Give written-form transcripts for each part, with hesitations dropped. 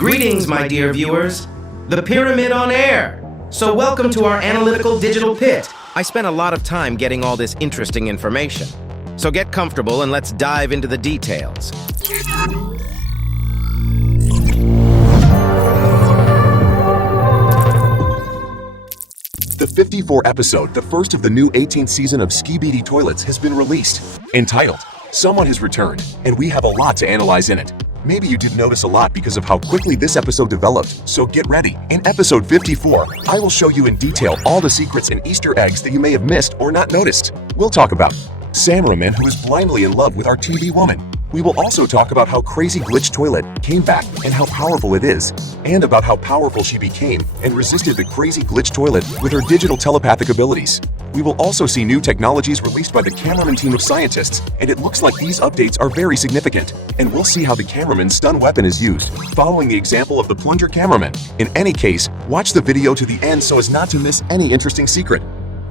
Greetings, my dear viewers. The Pyramid on Air. So welcome to our analytical digital pit. I spent a lot of time getting all this interesting information. So get comfortable and let's dive into the details. The 54th episode, the first of the new 18th season of Skibidi Toilets, has been released. Entitled, Someone Has Returned, and we have a lot to analyze in it. Maybe you did notice a lot because of how quickly this episode developed, so get ready. In episode 54, I will show you in detail all the secrets and Easter eggs that you may have missed or not noticed. We'll talk about SPEAKERMAN, who is blindly in love with our TV woman. We will also talk about how Crazy Glitch Toilet came back and how powerful it is, and about how powerful she became and resisted the Crazy Glitch Toilet with her digital telepathic abilities. We will also see new technologies released by the cameraman team of scientists, and it looks like these updates are very significant. And we'll see how the cameraman's stun weapon is used, following the example of the plunger cameraman. In any case, watch the video to the end so as not to miss any interesting secret.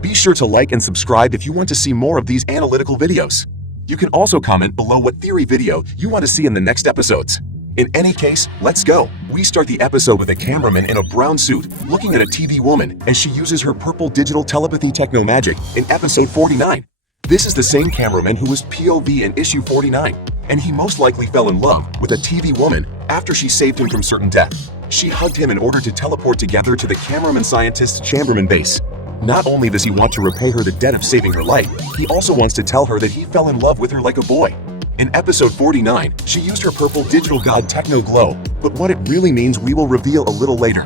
Be sure to like and subscribe if you want to see more of these analytical videos. You can also comment below what theory video you want to see in the next episodes. In any case, let's go. We start the episode with a cameraman in a brown suit looking at a TV woman as she uses her purple digital telepathy techno-magic in episode 49. This is the same cameraman who was POV in issue 49, and he most likely fell in love with a TV woman after she saved him from certain death. She hugged him in order to teleport together to the cameraman scientist's Chamberlain base. Not only does he want to repay her the debt of saving her life, he also wants to tell her that he fell in love with her like a boy. In episode 49, she used her purple digital god Techno Glow, but what it really means we will reveal a little later.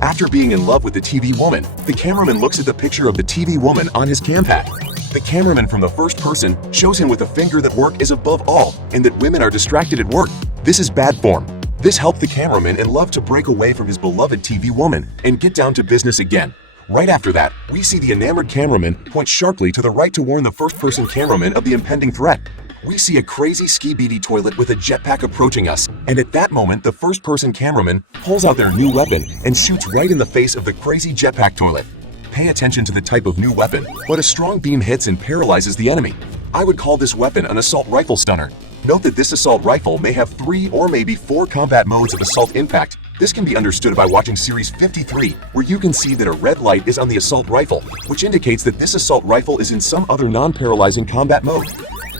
After being in love with the TV woman, the cameraman looks at the picture of the TV woman on his cam pad. The cameraman from the first person shows him with a finger that work is above all and that women are distracted at work. This is bad form. This helped the cameraman in love to break away from his beloved TV woman and get down to business again. Right after that, we see the enamored cameraman point sharply to the right to warn the first-person cameraman of the impending threat. We see a crazy Skibidi toilet with a jetpack approaching us, and at that moment, the first-person cameraman pulls out their new weapon and shoots right in the face of the crazy jetpack toilet. Pay attention to the type of new weapon, but a strong beam hits and paralyzes the enemy. I would call this weapon an assault rifle stunner. Note that this assault rifle may have 3 or maybe 4 combat modes of assault impact. This can be understood by watching Series 53, where you can see that a red light is on the assault rifle, which indicates that this assault rifle is in some other non-paralyzing combat mode.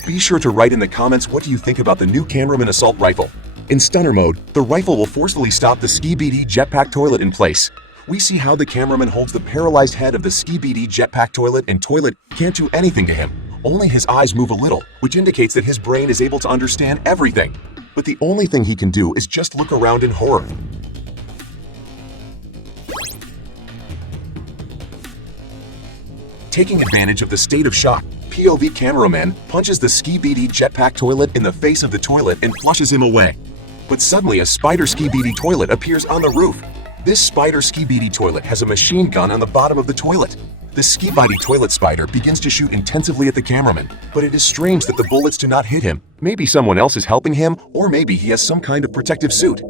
Be sure to write in the comments what do you think about the new cameraman assault rifle. In stunner mode, the rifle will forcefully stop the Skibidi jetpack toilet in place. We see how the cameraman holds the paralyzed head of the Skibidi jetpack toilet and toilet can't do anything to him. Only his eyes move a little, which indicates that his brain is able to understand everything. But the only thing he can do is just look around in horror. Taking advantage of the state of shock, POV cameraman punches the Skibidi jetpack toilet in the face of the toilet and flushes him away. But suddenly a spider Skibidi toilet appears on the roof. This spider Skibidi toilet has a machine gun on the bottom of the toilet. The Skibidi toilet spider begins to shoot intensively at the cameraman, but it is strange that the bullets do not hit him. Maybe someone else is helping him, or maybe he has some kind of protective suit.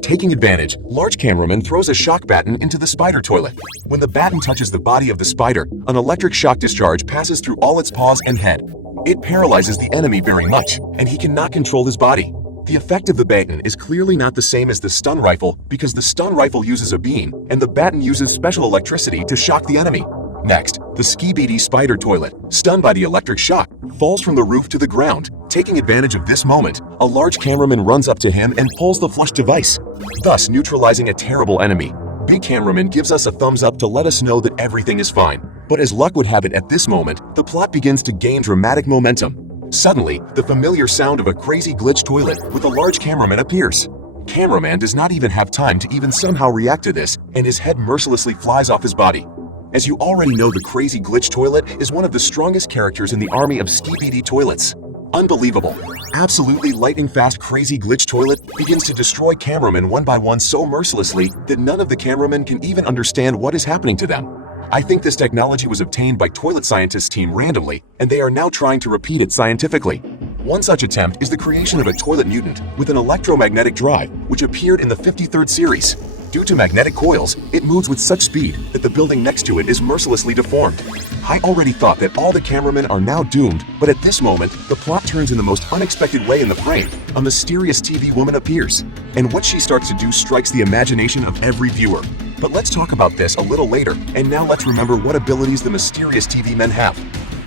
Taking advantage, large cameraman throws a shock baton into the spider toilet. When the baton touches the body of the spider, an electric shock discharge passes through all its paws and head. It paralyzes the enemy very much, and he cannot control his body. The effect of the baton is clearly not the same as the stun rifle because the stun rifle uses a beam, and the baton uses special electricity to shock the enemy. Next, the Skibidi spider toilet, stunned by the electric shock, falls from the roof to the ground. Taking advantage of this moment, a large cameraman runs up to him and pulls the flush device, thus neutralizing a terrible enemy. Big cameraman gives us a thumbs up to let us know that everything is fine. But as luck would have it at this moment, the plot begins to gain dramatic momentum. Suddenly, the familiar sound of a crazy glitch toilet with a large cameraman appears. Cameraman does not even have time to even somehow react to this, and his head mercilessly flies off his body. As you already know, the crazy glitch toilet is one of the strongest characters in the army of Skibidi toilets. Unbelievable. Absolutely lightning-fast crazy glitch toilet begins to destroy cameramen one by one so mercilessly that none of the cameramen can even understand what is happening to them. I think this technology was obtained by toilet scientists team randomly, and they are now trying to repeat it scientifically. One such attempt is the creation of a toilet mutant with an electromagnetic drive, which appeared in the 53rd series. Due to magnetic coils, it moves with such speed that the building next to it is mercilessly deformed. I already thought that all the cameramen are now doomed, but at this moment, the plot turns in the most unexpected way in the frame. A mysterious TV woman appears, and what she starts to do strikes the imagination of every viewer. But let's talk about this a little later, and now let's remember what abilities the mysterious TV men have.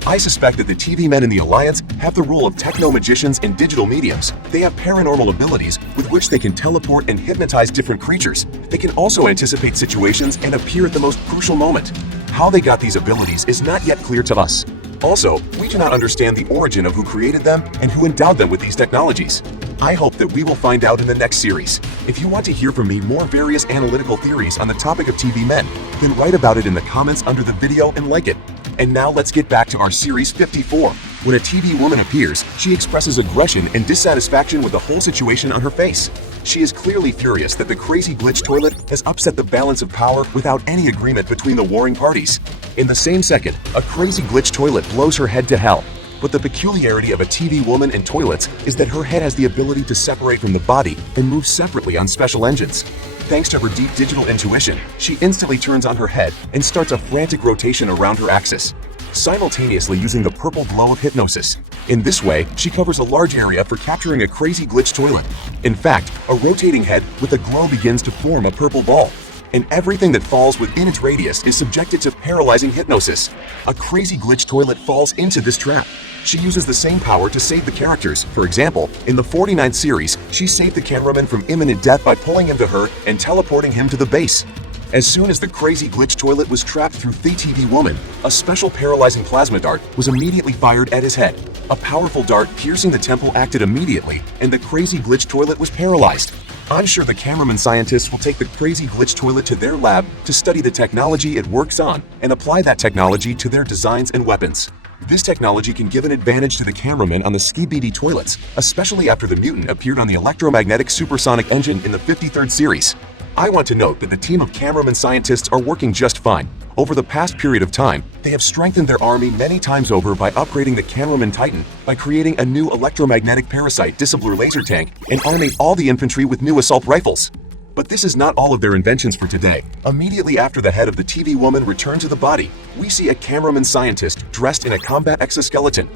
I suspect that the TV men in the Alliance have the role of techno-magicians and digital mediums. They have paranormal abilities with which they can teleport and hypnotize different creatures. They can also anticipate situations and appear at the most crucial moment. How they got these abilities is not yet clear to us. Also, we do not understand the origin of who created them and who endowed them with these technologies. I hope that we will find out in the next series. If you want to hear from me more various analytical theories on the topic of TV men, then write about it in the comments under the video and like it. And now let's get back to our series 54. When a TV woman appears, she expresses aggression and dissatisfaction with the whole situation on her face. She is clearly furious that the crazy glitch toilet has upset the balance of power without any agreement between the warring parties. In the same second, a crazy glitch toilet blows her head to hell. But the peculiarity of a TV woman and toilets is that her head has the ability to separate from the body and move separately on special engines. Thanks to her deep digital intuition, she instantly turns on her head and starts a frantic rotation around her axis, simultaneously using the purple glow of hypnosis. In this way, she covers a large area for capturing a crazy glitch toilet. In fact, a rotating head with a glow begins to form a purple ball, and everything that falls within its radius is subjected to paralyzing hypnosis. A crazy glitch toilet falls into this trap. She uses the same power to save the characters. For example, in the 49th series, she saved the cameraman from imminent death by pulling him to her and teleporting him to the base. As soon as the crazy glitch toilet was trapped through the TV woman, a special paralyzing plasma dart was immediately fired at his head. A powerful dart piercing the temple acted immediately, and the crazy glitch toilet was paralyzed. I'm sure the cameraman scientists will take the crazy glitch toilet to their lab to study the technology it works on and apply that technology to their designs and weapons. This technology can give an advantage to the cameraman on the Skibidi toilets, especially after the mutant appeared on the electromagnetic supersonic engine in the 53rd series. I want to note that the team of cameraman scientists are working just fine. Over the past period of time, they have strengthened their army many times over by upgrading the Cameraman Titan, by creating a new electromagnetic parasite dissembler laser tank, and arming all the infantry with new assault rifles. But this is not all of their inventions for today. Immediately after the head of the TV woman returned to the body, we see a cameraman scientist dressed in a combat exoskeleton.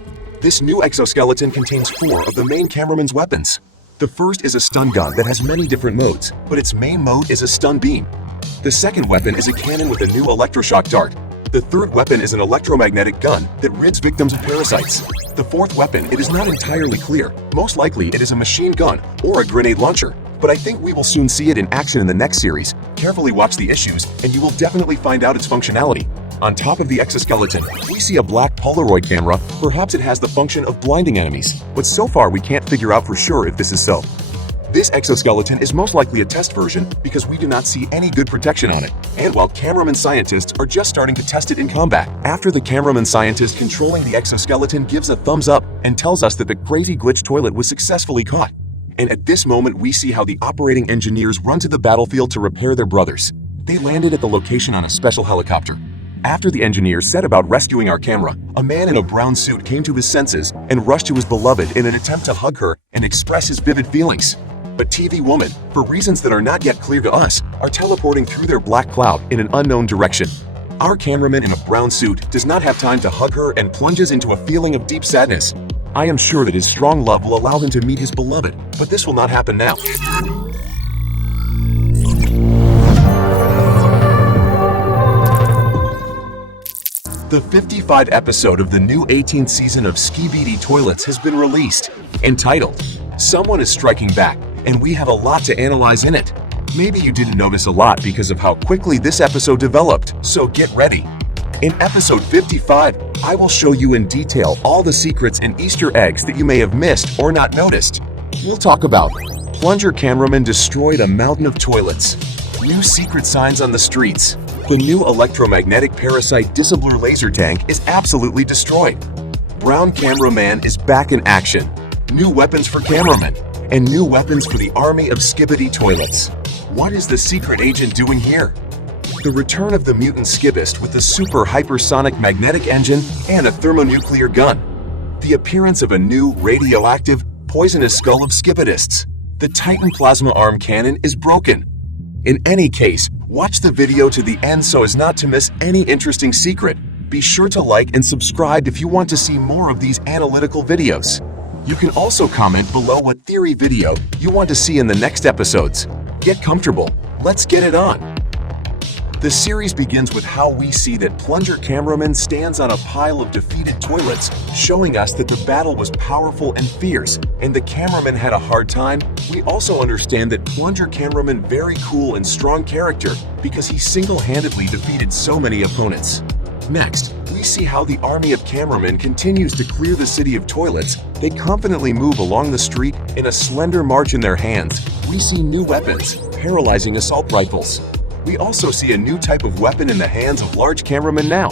This new exoskeleton contains 4 of the main cameraman's weapons. The first is a stun gun that has many different modes, but its main mode is a stun beam. The second weapon is a cannon with a new electroshock dart. The third weapon is an electromagnetic gun that rids victims of parasites. The fourth weapon, it is not entirely clear. Most likely it is a machine gun or a grenade launcher, but I think we will soon see it in action in the next series. Carefully watch the issues and you will definitely find out its functionality. On top of the exoskeleton, we see a black Polaroid camera. Perhaps it has the function of blinding enemies, but so far we can't figure out for sure if this is so. This exoskeleton is most likely a test version because we do not see any good protection on it. And while cameraman scientists are just starting to test it in combat, after the cameraman scientist controlling the exoskeleton gives a thumbs up and tells us that the crazy glitch toilet was successfully caught. And at this moment we see how the operating engineers run to the battlefield to repair their brothers. They landed at the location on a special helicopter. After the engineers set about rescuing our camera, a man in a brown suit came to his senses and rushed to his beloved in an attempt to hug her and express his vivid feelings. But TV woman, for reasons that are not yet clear to us, are teleporting through their black cloud in an unknown direction. Our cameraman in a brown suit does not have time to hug her and plunges into a feeling of deep sadness. I am sure that his strong love will allow him to meet his beloved, but this will not happen now. The 55th episode of the new 18th season of Skibidi Toilets has been released, entitled, "Someone is Striking Back, and we have a lot to analyze in it." Maybe you didn't notice a lot because of how quickly this episode developed, so get ready. In episode 55, I will show you in detail all the secrets and Easter eggs that you may have missed or not noticed. We'll talk about plunger cameraman destroyed a mountain of toilets, new secret signs on the streets, the new electromagnetic parasite dissembler laser tank is absolutely destroyed, brown cameraman is back in action, new weapons for cameramen, and new weapons for the army of Skibidi toilets. What is the secret agent doing here? The return of the mutant Skibist with the super hypersonic magnetic engine and a thermonuclear gun. The appearance of a new radioactive, poisonous skull of Skibidists. The Titan plasma arm cannon is broken. In any case, watch the video to the end so as not to miss any interesting secret. Be sure to like and subscribe if you want to see more of these analytical videos. You can also comment below what theory video you want to see in the next episodes. Get comfortable. Let's get it on. The series begins with how we see that plunger cameraman stands on a pile of defeated toilets, showing us that the battle was powerful and fierce, and the cameraman had a hard time. We also understand that plunger cameraman very cool and strong character because he single-handedly defeated so many opponents. Next, we see how the army of cameramen continues to clear the city of toilets. They confidently move along the street in a slender march in their hands. We see new weapons, paralyzing assault rifles. We also see a new type of weapon in the hands of large cameramen now.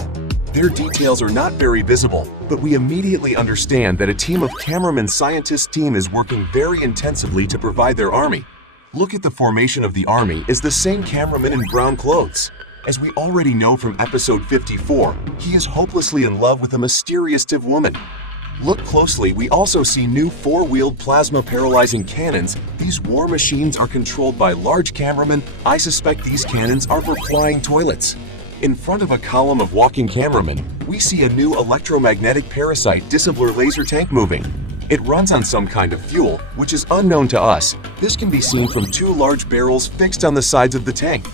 Their details are not very visible, but we immediately understand that a team of cameraman scientists team is working very intensively to provide their army. Look at the formation of the army is the same cameraman in brown clothes. As we already know from episode 54, he is hopelessly in love with a mysterious woman. Look closely, we also see new four-wheeled plasma paralyzing cannons. These war machines are controlled by large cameramen. I suspect these cannons are for flying toilets. In front of a column of walking cameramen, we see a new electromagnetic parasite dissembler laser tank moving. It runs on some kind of fuel, which is unknown to us. This can be seen from two large barrels fixed on the sides of the tank.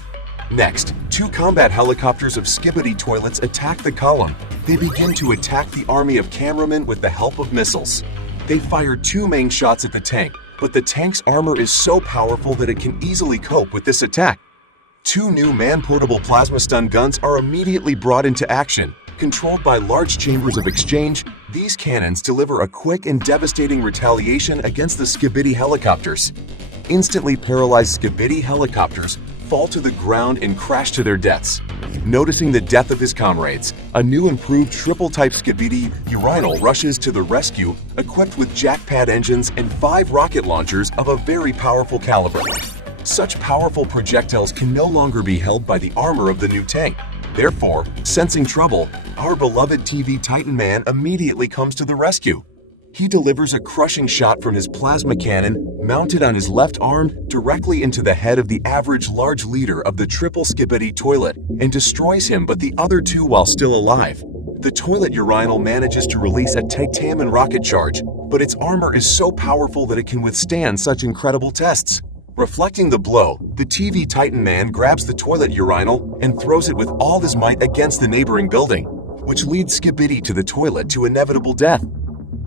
Next, two combat helicopters of Skibidi toilets attack the column. They begin to attack the army of cameramen with the help of missiles. They fire two main shots at the tank, but the tank's armor is so powerful that it can easily cope with this attack. Two new man-portable plasma stun guns are immediately brought into action. Controlled by large chambers of exchange, these cannons deliver a quick and devastating retaliation against the Skibidi helicopters. Instantly paralyzed Skibidi helicopters fall to the ground and crash to their deaths. Noticing the death of his comrades, a new improved triple-type Skibidi urinal rushes to the rescue, equipped with jackpad engines and 5 rocket launchers of a very powerful caliber. Such powerful projectiles can no longer be held by the armor of the new tank. Therefore, sensing trouble, our beloved TV Titan Man immediately comes to the rescue. He delivers a crushing shot from his plasma cannon, mounted on his left arm, directly into the head of the average large leader of the triple Skibidi toilet, and destroys him but the other two while still alive. The toilet urinal manages to release a titanium rocket charge, but its armor is so powerful that it can withstand such incredible tests. Reflecting the blow, the TV Titan Man grabs the toilet urinal and throws it with all his might against the neighboring building, which leads Skibidi to the toilet to inevitable death.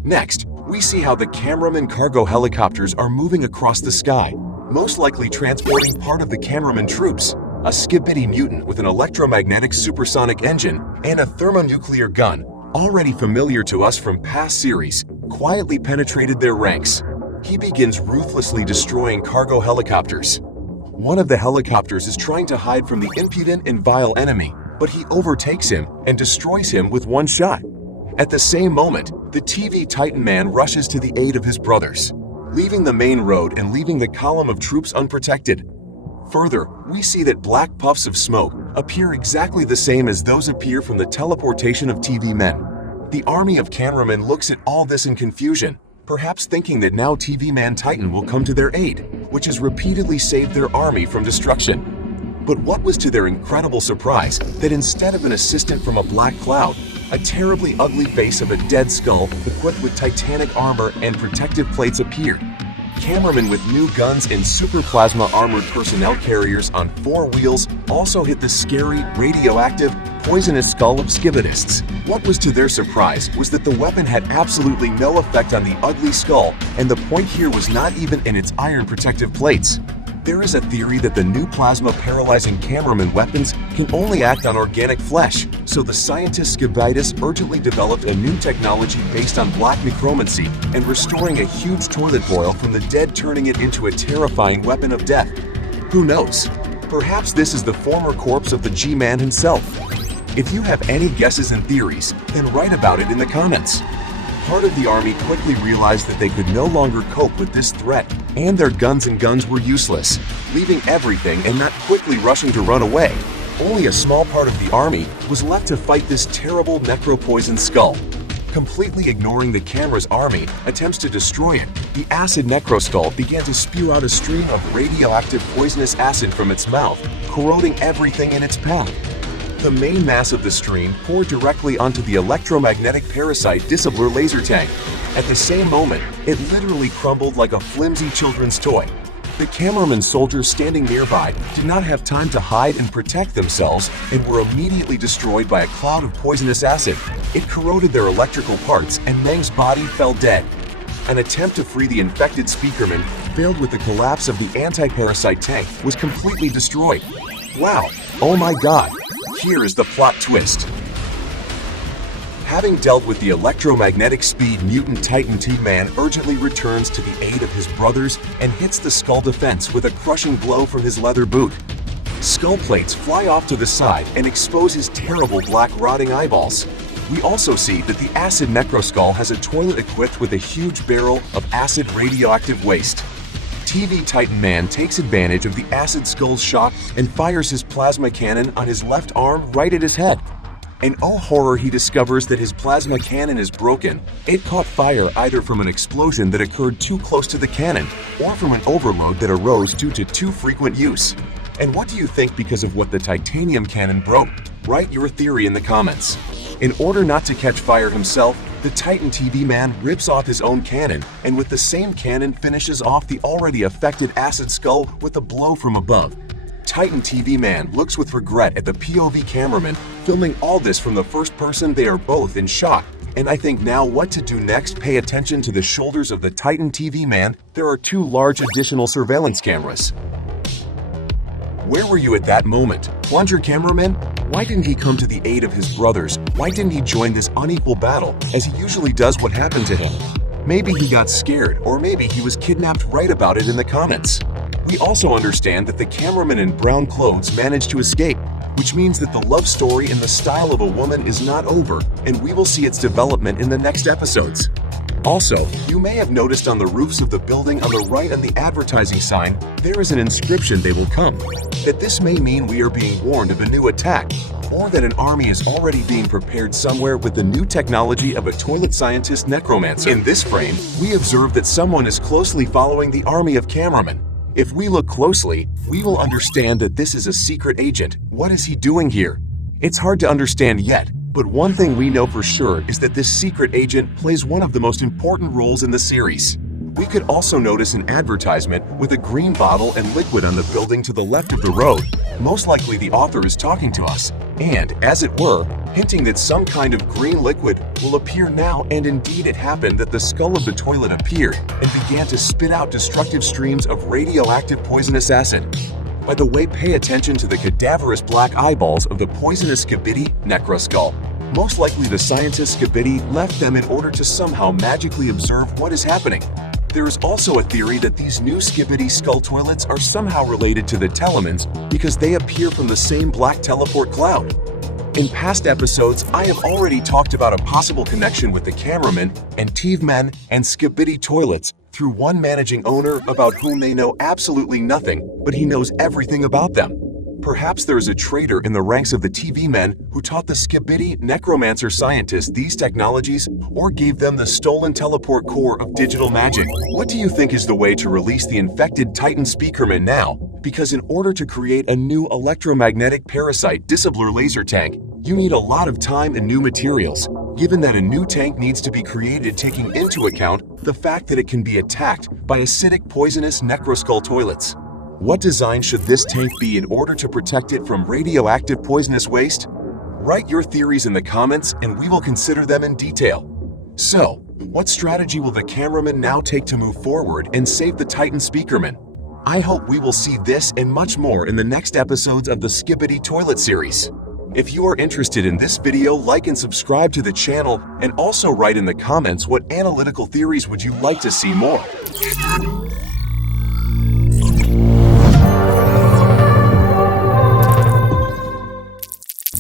Next, we see how the cameraman cargo helicopters are moving across the sky, most likely transporting part of the cameraman troops. A Skibidi mutant with an electromagnetic supersonic engine and a thermonuclear gun, already familiar to us from past series, quietly penetrated their ranks. He begins ruthlessly destroying cargo helicopters. One of the helicopters is trying to hide from the impudent and vile enemy, but he overtakes him and destroys him with one shot. At the same moment, the TV Titan Man rushes to the aid of his brothers, leaving the main road and leaving the column of troops unprotected. Further, we see that black puffs of smoke appear exactly the same as those appear from the teleportation of TV Men. The army of cameramen looks at all this in confusion, perhaps thinking that now TV Man Titan will come to their aid, which has repeatedly saved their army from destruction. But what was to their incredible surprise that instead of an assistant from a black cloud, a terribly ugly face of a dead skull equipped with titanic armor and protective plates appeared. Cameramen with new guns and super plasma armored personnel carriers on 4 wheels also hit the scary, radioactive, poisonous skull of Skibidists. What was to their surprise was that the weapon had absolutely no effect on the ugly skull, and the point here was not even in its iron protective plates. There is a theory that the new plasma paralyzing cameraman weapons can only act on organic flesh, so the scientist Skibidis urgently developed a new technology based on black necromancy and restoring a huge toilet boil from the dead, turning it into a terrifying weapon of death. Who knows? Perhaps this is the former corpse of the G-Man himself. If you have any guesses and theories, then write about it in the comments. Part of the army quickly realized that they could no longer cope with this threat, and their guns were useless, leaving everything and not quickly rushing to run away. Only a small part of the army was left to fight this terrible necro-poison skull. Completely ignoring the camera's army attempts to destroy it, the acid necro-skull began to spew out a stream of radioactive poisonous acid from its mouth, corroding everything in its path. The main mass of the stream poured directly onto the electromagnetic parasite Disabler laser tank. At the same moment, it literally crumbled like a flimsy children's toy. The cameraman soldiers standing nearby did not have time to hide and protect themselves and were immediately destroyed by a cloud of poisonous acid. It corroded their electrical parts and Meng's body fell dead. An attempt to free the infected Speakerman failed with the collapse of the anti-parasite tank was completely destroyed. Wow, oh my god, here is the plot twist. Having dealt with the electromagnetic speed, mutant Titan T-Man urgently returns to the aid of his brothers and hits the skull defense with a crushing blow from his leather boot. Skull plates fly off to the side and expose his terrible black rotting eyeballs. We also see that the acid Necroskull has a toilet equipped with a huge barrel of acid radioactive waste. TV Titan Man takes advantage of the acid skull's shock and fires his plasma cannon on his left arm right at his head. And oh horror, he discovers that his plasma cannon is broken. It caught fire either from an explosion that occurred too close to the cannon or from an overload that arose due to too frequent use. And what do you think because of what the titanium cannon broke? Write your theory in the comments. In order not to catch fire himself, the Titan TV Man rips off his own cannon and with the same cannon finishes off the already affected acid skull with a blow from above. Titan TV Man looks with regret at the POV cameraman filming all this from the first person. They are both in shock. And I think now what to do next, pay attention to the shoulders of the Titan TV Man. There are 2 large additional surveillance cameras. Where were you at that moment? Plunger cameraman? Why didn't he come to the aid of his brothers? Why didn't he join this unequal battle as he usually does? What happened to him? Maybe he got scared, or maybe he was kidnapped. Write about it in the comments. We also understand that the cameraman in brown clothes managed to escape, which means that the love story in the style of a woman is not over, and we will see its development in the next episodes. Also, you may have noticed on the roofs of the building on the right on the advertising sign, there is an inscription, "They will come." That this may mean we are being warned of a new attack, or that an army is already being prepared somewhere with the new technology of a toilet scientist necromancer. In this frame, we observe that someone is closely following the army of cameramen. If we look closely, we will understand that this is a secret agent. What is he doing here? It's hard to understand yet, but one thing we know for sure is that this secret agent plays one of the most important roles in the series. We could also notice an advertisement with a green bottle and liquid on the building to the left of the road. Most likely the author is talking to us, and, as it were, hinting that some kind of green liquid will appear now, and indeed it happened that the skull of the toilet appeared and began to spit out destructive streams of radioactive poisonous acid. By the way, pay attention to the cadaverous black eyeballs of the poisonous Skibidi Necroskull. Most likely the scientist Skibidi left them in order to somehow magically observe what is happening. There is also a theory that these new Skibidi skull toilets are somehow related to the Telemans because they appear from the same black teleport cloud. In past episodes, I have already talked about a possible connection with the cameraman and TV-men and Skibidi toilets through one managing owner about whom they know absolutely nothing, but he knows everything about them. Perhaps there is a traitor in the ranks of the TV men who taught the Skibidi necromancer scientists these technologies or gave them the stolen teleport core of digital magic. What do you think is the way to release the infected Titan Speakerman now? Because in order to create a new electromagnetic parasite Disabler laser tank, you need a lot of time and new materials, given that a new tank needs to be created taking into account the fact that it can be attacked by acidic poisonous Necroskull toilets. What design should this tank be in order to protect it from radioactive poisonous waste? Write your theories in the comments and we will consider them in detail. So, what strategy will the cameraman now take to move forward and save the Titan Speakerman? I hope we will see this and much more in the next episodes of the Skibidi Toilet series. If you are interested in this video, like and subscribe to the channel, and also write in the comments what analytical theories would you like to see more.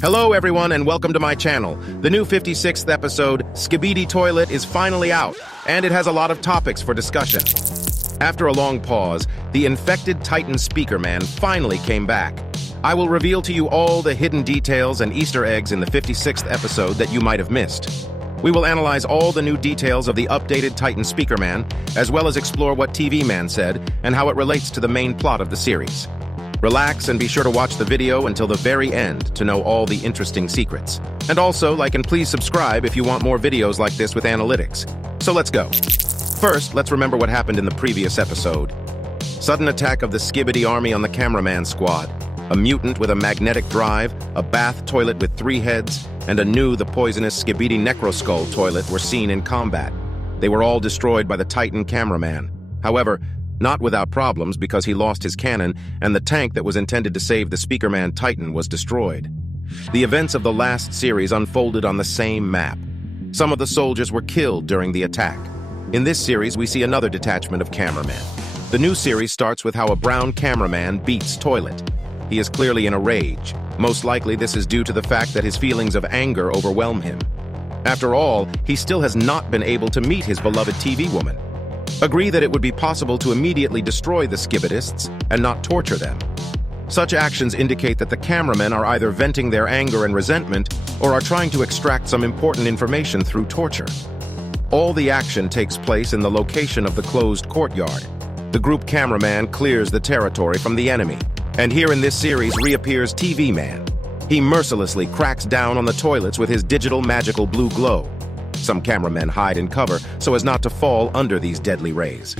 Hello everyone and welcome to my channel. The new 56th episode, Skibidi Toilet, is finally out, and it has a lot of topics for discussion. After a long pause, the infected Titan Speakerman finally came back. I will reveal to you all the hidden details and Easter eggs in the 56th episode that you might have missed. We will analyze all the new details of the updated Titan Speakerman, as well as explore what TV Man said and how it relates to the main plot of the series. Relax and be sure to watch the video until the very end to know all the interesting secrets. And also, like and please subscribe if you want more videos like this with analytics. So let's go. First, let's remember what happened in the previous episode. Sudden attack of the Skibidi army on the cameraman squad. A mutant with a magnetic drive, a bath toilet with 3 heads, and the poisonous Skibidi necroskull toilet were seen in combat. They were all destroyed by the Titan cameraman. However, not without problems because he lost his cannon and the tank that was intended to save the SPEAKERMAN Titan was destroyed. The events of the last series unfolded on the same map. Some of the soldiers were killed during the attack. In this series, we see another detachment of cameramen. The new series starts with how a brown cameraman beats Toilet. He is clearly in a rage. Most likely this is due to the fact that his feelings of anger overwhelm him. After all, he still has not been able to meet his beloved TV woman. Agree that it would be possible to immediately destroy the Skibidists and not torture them. Such actions indicate that the cameramen are either venting their anger and resentment or are trying to extract some important information through torture. All the action takes place in the location of the closed courtyard. The group cameraman clears the territory from the enemy. And here in this series reappears TV Man. He mercilessly cracks down on the toilets with his digital magical blue glow. Some cameramen hide in cover so as not to fall under these deadly rays.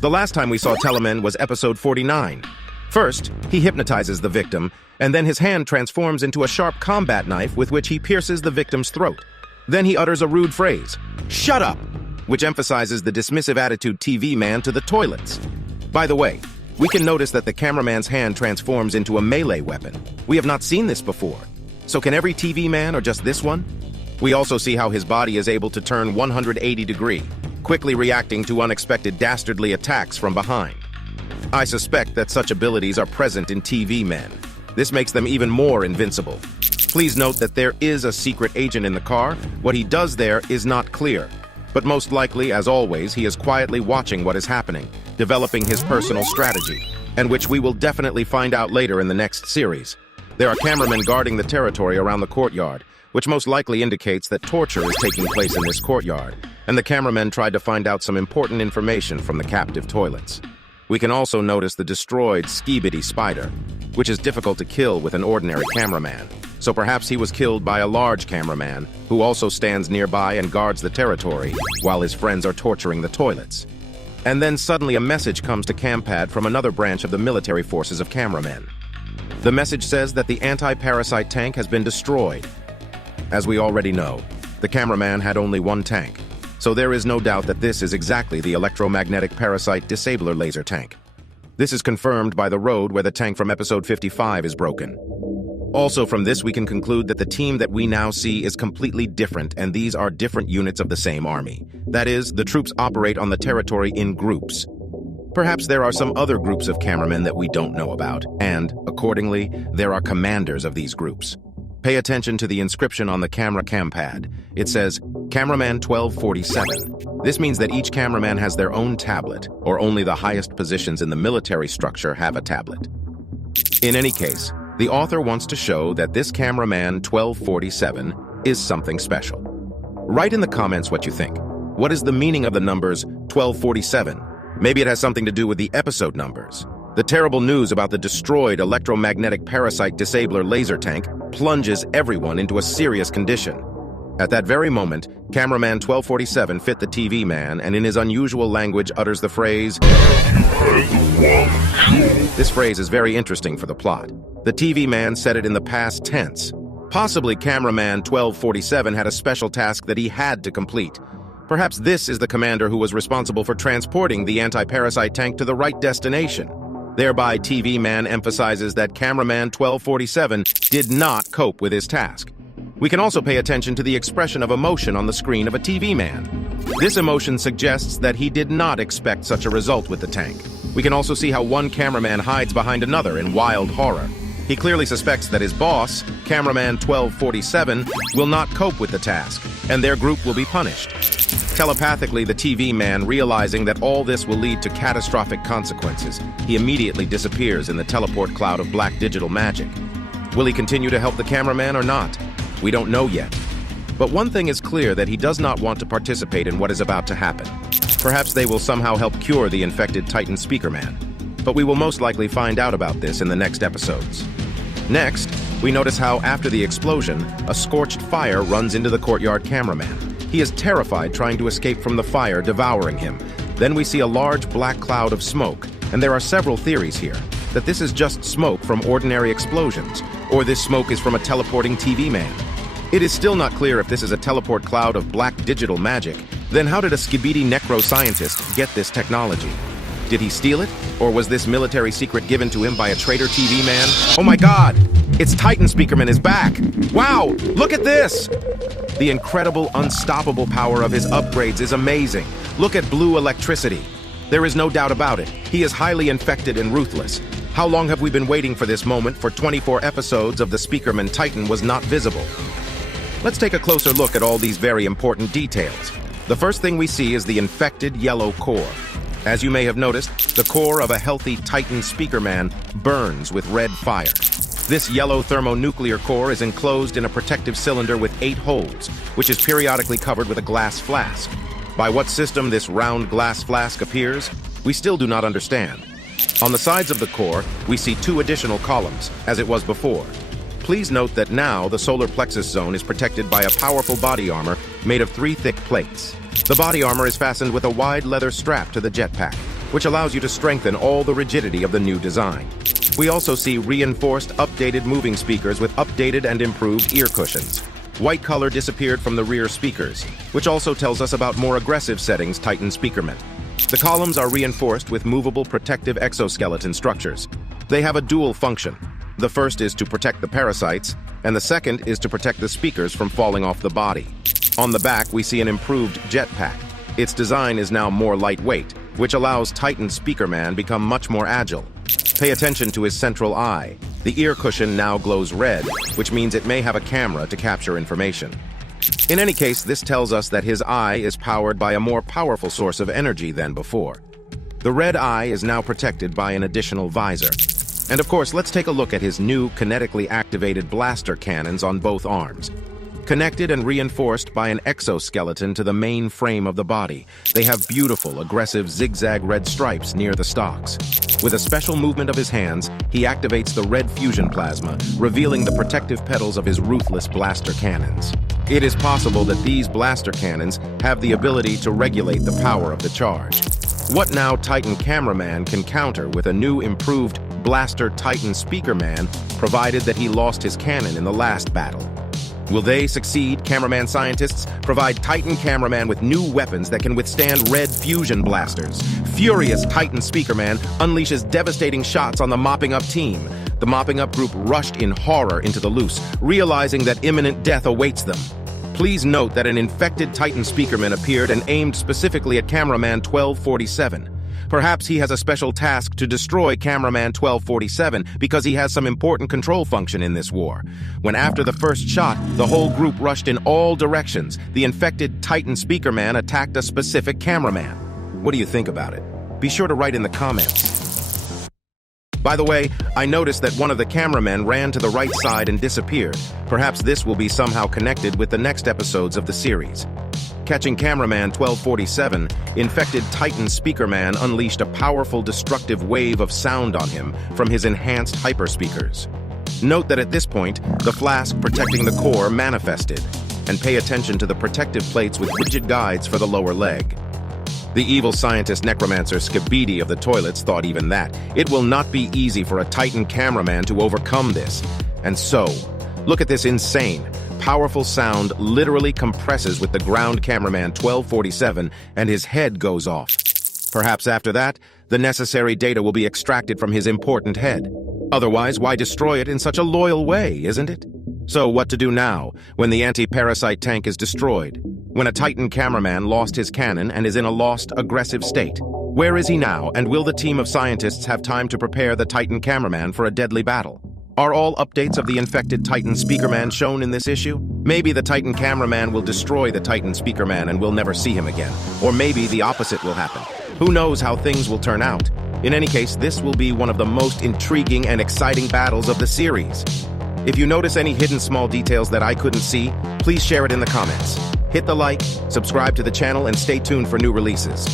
The last time we saw Teleman was episode 49. First, he hypnotizes the victim, and then his hand transforms into a sharp combat knife with which he pierces the victim's throat. Then he utters a rude phrase, "Shut up!" which emphasizes the dismissive attitude TV Man to the toilets. By the way, we can notice that the cameraman's hand transforms into a melee weapon. We have not seen this before. So can every TV man or just this one? We also see how his body is able to turn 180 degrees, quickly reacting to unexpected dastardly attacks from behind. I suspect that such abilities are present in TV men. This makes them even more invincible. Please note that there is a secret agent in the car. What he does there is not clear. But most likely, as always, he is quietly watching what is happening, developing his personal strategy, and which we will definitely find out later in the next series. There are cameramen guarding the territory around the courtyard, which most likely indicates that torture is taking place in this courtyard, and the cameramen tried to find out some important information from the captive toilets. We can also notice the destroyed Skibidi spider, which is difficult to kill with an ordinary cameraman. So perhaps he was killed by a large cameraman who also stands nearby and guards the territory while his friends are torturing the toilets. And then suddenly a message comes to Campad from another branch of the military forces of cameramen. The message says that the anti-parasite tank has been destroyed. As we already know, the cameraman had only one tank, so there is no doubt that this is exactly the electromagnetic parasite disabler laser tank. This is confirmed by the road where the tank from episode 55 is broken. Also from this we can conclude that the team that we now see is completely different, and these are different units of the same army. That is, the troops operate on the territory in groups. Perhaps there are some other groups of cameramen that we don't know about, and, accordingly, there are commanders of these groups. Pay attention to the inscription on the camera campad. It says, Cameraman 1247. This means that each cameraman has their own tablet, or only the highest positions in the military structure have a tablet. In any case, the author wants to show that this cameraman 1247 is something special. Write in the comments what you think. What is the meaning of the numbers 1247? Maybe it has something to do with the episode numbers. The terrible news about the destroyed electromagnetic parasite disabler laser tank plunges everyone into a serious condition. At that very moment, cameraman 1247 fit the TV man and in his unusual language utters the phrase, This phrase is very interesting for the plot. The TV man said it in the past tense. Possibly cameraman 1247 had a special task that he had to complete. Perhaps this is the commander who was responsible for transporting the anti-parasite tank to the right destination. Thereby, TV Man emphasizes that cameraman 1247 did not cope with his task. We can also pay attention to the expression of emotion on the screen of a TV man. This emotion suggests that he did not expect such a result with the tank. We can also see how one cameraman hides behind another in wild horror. He clearly suspects that his boss, cameraman 1247, will not cope with the task, and their group will be punished. Telepathically, the TV man, realizing that all this will lead to catastrophic consequences, he immediately disappears in the teleport cloud of black digital magic. Will he continue to help the cameraman or not? We don't know yet. But one thing is clear, that he does not want to participate in what is about to happen. Perhaps they will somehow help cure the infected Titan SPEAKERMAN. but we will most likely find out about this in the next episodes. Next, we notice how, after the explosion, a scorched fire runs into the courtyard cameraman. He is terrified, trying to escape from the fire devouring him. Then we see a large black cloud of smoke, and there are several theories here, that this is just smoke from ordinary explosions, or this smoke is from a teleporting TV man. It is still not clear if this is a teleport cloud of black digital magic. Then how did a Skibidi necro-scientist get this technology? Did he steal it? Or was this military secret given to him by a traitor TV man? Oh my god! It's Titan Speakerman is back! Wow! Look at this! The incredible, unstoppable power of his upgrades is amazing. Look at blue electricity. There is no doubt about it. He is highly infected and ruthless. How long have we been waiting for this moment? For 24 episodes of the Speakerman Titan was not visible. Let's take a closer look at all these very important details. The first thing we see is the infected yellow core. As you may have noticed, the core of a healthy Titan Speakerman burns with red fire. This yellow thermonuclear core is enclosed in a protective cylinder with 8 holes, which is periodically covered with a glass flask. By what system this round glass flask appears, we still do not understand. On the sides of the core, we see 2 additional columns, as it was before. Please note that now the solar plexus zone is protected by a powerful body armor made of 3 thick plates. The body armor is fastened with a wide leather strap to the jetpack, which allows you to strengthen all the rigidity of the new design. We also see reinforced, updated moving speakers with updated and improved ear cushions. White color disappeared from the rear speakers, which also tells us about more aggressive settings Titan Speakerman. The columns are reinforced with movable protective exoskeleton structures. They have a dual function. The first is to protect the parasites, and the second is to protect the speakers from falling off the body. On the back, we see an improved jetpack. Its design is now more lightweight, which allows Titan Speakerman become much more agile. Pay attention to his central eye. The ear cushion now glows red, which means it may have a camera to capture information. In any case, this tells us that his eye is powered by a more powerful source of energy than before. The red eye is now protected by an additional visor. And of course, let's take a look at his new kinetically activated blaster cannons on both arms. Connected and reinforced by an exoskeleton to the main frame of the body, they have beautiful, aggressive zigzag red stripes near the stocks. With a special movement of his hands, he activates the red fusion plasma, revealing the protective petals of his ruthless blaster cannons. It is possible that these blaster cannons have the ability to regulate the power of the charge. What now Titan Cameraman can counter with a new improved Blaster Titan Speakerman, provided that he lost his cannon in the last battle. Will they succeed, cameraman scientists? Provide Titan Cameraman with new weapons that can withstand red fusion blasters. Furious Titan Speakerman unleashes devastating shots on the mopping up team. The mopping up group rushed in horror into the loose, realizing that imminent death awaits them. Please note that an infected Titan Speakerman appeared and aimed specifically at Cameraman 1247. Perhaps he has a special task to destroy Cameraman 1247 because he has some important control function in this war. When after the first shot, the whole group rushed in all directions, the infected Titan Speakerman attacked a specific cameraman. What do you think about it? Be sure to write in the comments. By the way, I noticed that one of the cameramen ran to the right side and disappeared. Perhaps this will be somehow connected with the next episodes of the series. Catching Cameraman 1247, infected Titan Speakerman unleashed a powerful destructive wave of sound on him from his enhanced hyperspeakers. Note that at this point, the flask protecting the core manifested, and pay attention to the protective plates with rigid guides for the lower leg. The evil scientist necromancer Skibidi of the toilets thought even that. It will not be easy for a Titan Cameraman to overcome this. And so, look at this insane, powerful sound literally compresses with the ground Cameraman 1247 and his head goes off. Perhaps after that, the necessary data will be extracted from his important head. Otherwise, why destroy it in such a loyal way, isn't it? So what to do now, when the anti-parasite tank is destroyed? When a Titan Cameraman lost his cannon and is in a lost, aggressive state? Where is he now, and will the team of scientists have time to prepare the Titan Cameraman for a deadly battle? Are all updates of the infected Titan Speakerman shown in this issue? Maybe the Titan Cameraman will destroy the Titan Speakerman and we'll never see him again. Or maybe the opposite will happen. Who knows how things will turn out? In any case, this will be one of the most intriguing and exciting battles of the series. If you notice any hidden small details that I couldn't see, please share it in the comments. Hit the like, subscribe to the channel, and stay tuned for new releases.